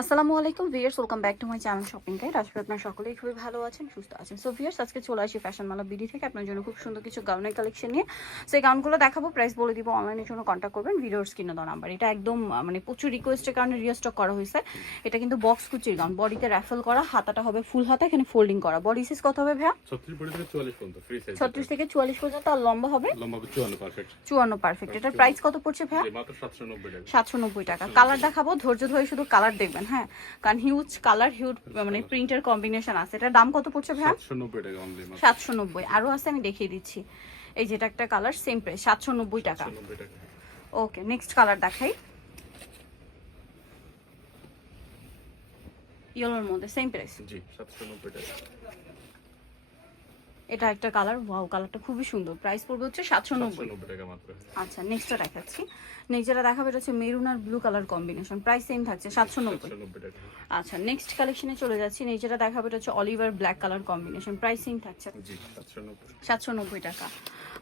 আসসালামু আলাইকুম viewers welcome back to my channel shopping guide. করি আপনারা সকলেই খুবই ভালো আছেন সুস্থ আছেন। সো ভিয়ার্স আজকে চলে আসি ফ্যাশন মালা বিডি থেকে আপনার জন্য খুব সুন্দর কিছু গাউনের কালেকশন নিয়ে। সেই গাউনগুলো দেখাবো প্রাইস বলে দিব অনলাইনের জন্য কন্ট্যাক্ট করবেন ভিডিওর স্ক্রিনে দেওয়া নাম্বার এটা একদম মানে প্রচুর রিকোয়েস্টের কারণে রিস্টক করা হয়েছে। এটা কিন্তু বক্স কুচির গাউন বডিতে র্যাফেল করা হাতাটা হবে ফুল হাতা এখানে ফোল্ডিং করা। বডি সাইজ কত হবে ভাইয়া? ছত্রিশ থেকে চুয়াল্লিশ পর্যন্ত ফ্রি সাইজ ছত্রিশ থেকে চুয়াল্লিশ পর্যন্ত আর লম্বা হবে? চুয়ান্ন পারফেক্ট এটার প্রাইস কত পড়ছে ভাইয়া? সাতশো নব্বই টাকা। কালার দেখাবো ধৈর্য ধরে শুধু কালার দেখবেন। হ্যাঁ কারণ হিউজ কালার হিউজ মানে প্রিন্টের কম্বিনেশন আছে। এটার দাম কত পড়ছে ভাই সাতশো নব্বই আরও আছে আমি দেখিয়ে দিচ্ছি। এই যেটা একটা কালার সেম প্রাইস সাতশো নব্বই টাকা। সাতশো নব্বই টাকা। ওকে নেক্সট কালার দেখাই। ইয়েলোর মধ্যে সেম প্রাইস জি সাতশো নব্বই টাকা। এটা একটা কালার ওয়াও কালারটা খুবই সুন্দর। প্রাইস পড়বে হচ্ছে সাতশো নব্বই। নব্বই টাকা মাত্র। আচ্ছা নেক্সটটা দেখাচ্ছি। নেক্সট যেটা দেখাবো এটা হচ্ছে মেরুন আর blue colour combination price same থাকছে সাতশো নব্বই। আচ্ছা নেক্সট কালেকশনে চলে যাচ্ছি। নেক্সট যেটা দেখাবো এটা হচ্ছে Oliver black colour combination price same থাকছে। সাতশো নব্বই। টাকা।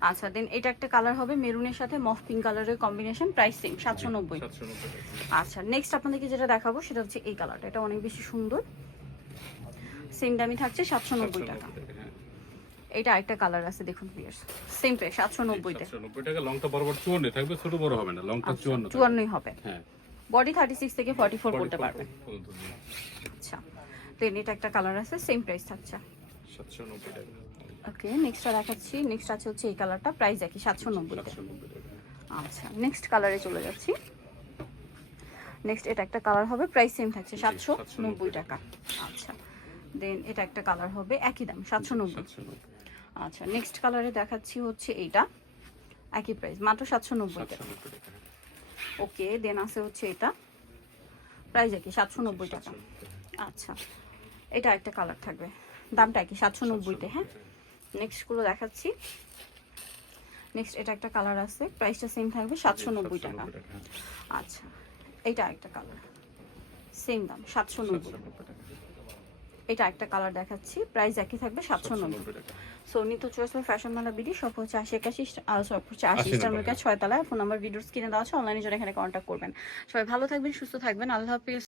আচ্ছা দেন এটা একটা কালার হবে মেরুনের সাথে মফ পিঙ্ক কালারের কম্বিনেশন প্রাইস সেম সাতশো নব্বই। আচ্ছা নেক্সট আপনাদেরকে যেটা দেখাবো সেটা হচ্ছে এই কালারটা এটা অনেক বেশি সুন্দর। সেম দামি থাকছে সাতশো নব্বই টাকা। এটা আরেকটা কালার আছে দেখুন প্লিয়ার্স সেম প্রাইস সাতশো নব্বইতে। সাতশো নব্বই টাকা লংটা বরাবর চুয়ান্ন থাকবে ছোট বড় হবে না লংটা চুয়ান্ন থাকবে। চুয়ান্নই হবে। হ্যাঁ। বডি থার্টি সিক্স থেকে ফর্টি ফোর করতে 44 পারবেন আচ্ছা দেন এটা একটা কালার আছে সেম প্রাইস থাকছে। সাতশো নব্বই টাকা ওকে নেক্সটটা দেখাচ্ছি। নেক্সট আছে হচ্ছে এই কালারটা প্রাইস একই সাতশো নব্বইতে। সাতশো নব্বই টাকা আচ্ছা নেক্সট কালারে চলে যাচ্ছি। নেক্সট এটা একটা কালার হবে প্রাইস সেম থাকছে সাতশো নব্বই টাকা। আচ্ছা দেন এটা একটা কালার হবে একই দাম সাতশো নব্বই। সাতশো নব্বই। আচ্ছা নেক্সট কালারে দেখাচ্ছি হচ্ছে এইটা। একই প্রাইস মাত্র সাতশো নব্বই টাকা। ওকে দেন আছে হচ্ছে এটা। প্রাইস একই সাতশো নব্বই টাকা। আচ্ছা এটা একটা কালার থাকবে। দামটা একই সাতশো নব্বইতে হ্যাঁ? নেক্সটগুলো দেখাচ্ছি। নেক্সট এটা একটা কালার আছে প্রাইসটা সেম থাকবে সাতশো নব্বই টাকা। হ্যাঁ। আচ্ছা এইটা একটা কালার সেম দাম সাতশো নব্বই। টাকা। এটা একটা কালার দেখাচ্ছি প্রাইস একই থাকবে সাতশো নব্বই টাকা। সো নিত্য চয়েস ফ্যাশন মালা বিডি সব হচ্ছে আশি একাশি সব হচ্ছে আশি আশি ছয়তলায় ফোন নাম্বার ভিডিও কিনে দেওয়া আছে অনলাইনে যারা এখানে কন্ট্যাক্ট করবেন। সবাই ভালো থাকবেন সুস্থ থাকবেন। আল্লাহ হাফিজ।